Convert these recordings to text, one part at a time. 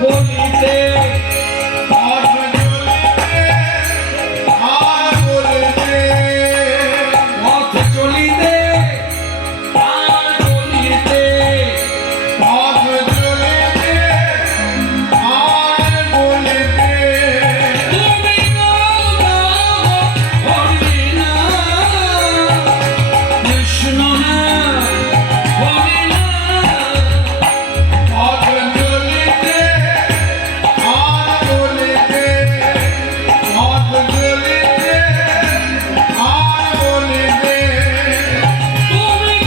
বলিতে পথ চলিতে আর বলিতে পথ চলিতে আর বলিতে পথ চলিতে আর বলিতে তুমি হরি না কৃষ্ণ না হরি না পথ চলিতে আর বলিতে পথ চলিতে আর বলিতে তুমি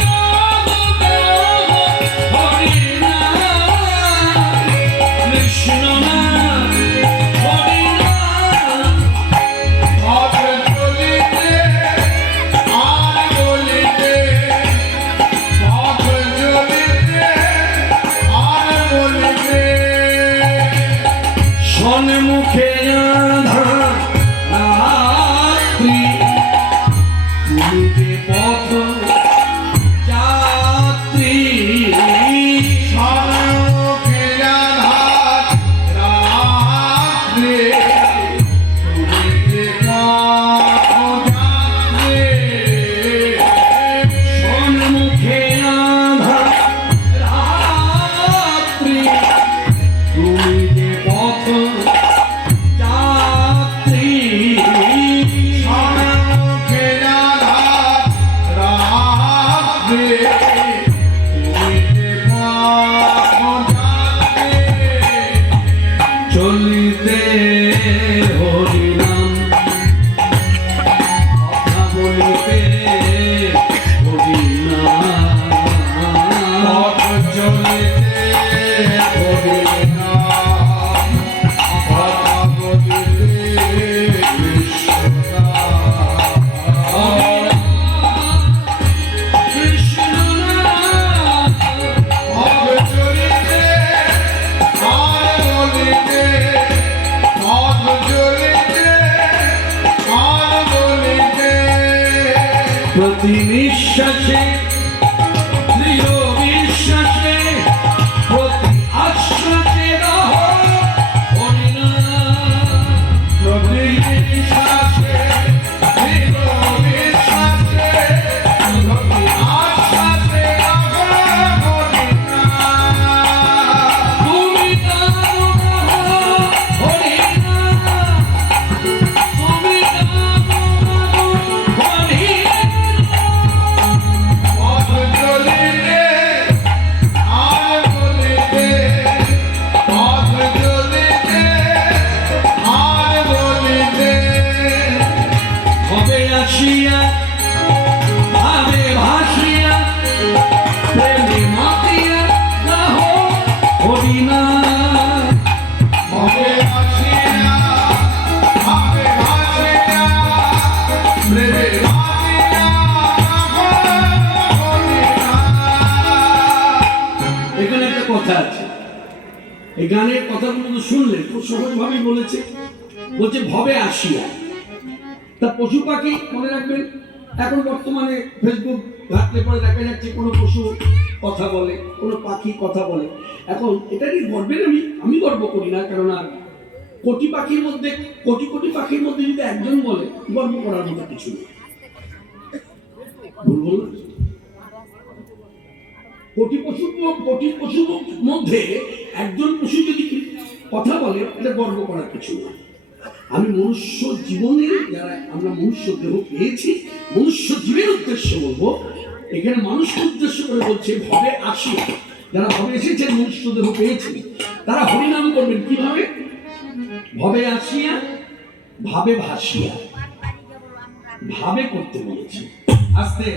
হরি না কৃষ্ণ না হরি না পথ চলিতে আর বলিতে পথ চলিতে আর বলিতে সন্মুখে রাত্রি তুমি যে পথ যাত্রী সন্মুখে রাত্রি তুমি যে পথ যাত্রী সন্মুখে রাত্রি তুমি যে পথ যাত্রী সন্মুখে রাত্রি তুমি যে পথ যাত্রী চলিতে হরিনাম কথা বলিতে হরিনাম পথ চলিতে হরিনাম কথা বলিতে কৃষ্ণ কৃষ্ণ পথ চলিতে আর বলিতে পথ চলিতে আর বলিতে প্রতি নিঃশ্বাসে দৃঢ় বিশ্বাসে প্রতি আশ্বাসে রহ হরিনাম প্রতি নিঃশ্বাসে দৃঢ় বিশ্বাসে প্রতি আশ্বাসে রহ হরিনাম তুমি হরিনাম তুমি পথ চলিতে আর বলিতে পথ চলিতে আর বলিতে হবে আসিয়া ভাবে ভাসিয়া প্রেমে মাতিয়া গাহ হরিনাম হবে আসিয়া ভাবে ভাসিয়া প্রেমে মাতিয়া গাহ হরিনাম। এখানে একটা কথা আছে, এই গানের কথাগুলো তো শুনলেন, খুব সহজভাবেই বলেছে। বলছে ভবে আসিয়া, তা পশু পাখি মনে রাখবেন, এখন বর্তমানে ফেসবুক ঘাটলে পরে দেখা যাচ্ছে কোনো পশু কথা বলে, কোনো পাখি কথা বলে। এখন এটা নিয়ে গর্বের আমি গর্ব করি না, কেননা কোটি পাখির মধ্যে কোটি কোটি পাখির মধ্যে যদি একজন বলে, গর্ব করার মতো কিছু নেই। ভুল বললাম? কোটি পশুর মধ্যে একজন পশু যদি কথা বলে, এটা গর্ব করার কিছু না। আমি মনুষ্য জীবনে, যারা আমরা মনুষ্য দেহ পেয়েছি, মনুষ্য জীবের উদ্দেশ্যে বলবো। এখানে মানুষকে উদ্দেশ্য করে বলছে ভবে আসিয়া, যারা ভবে এসেছেন, মনুষ্য দেহ পেয়েছেন, তারা হরিনাম করবেন কিভাবে? ভবে আসিয়া ভাবে ভাসিয়া, ভাবে করতে বলেছে। আস্তে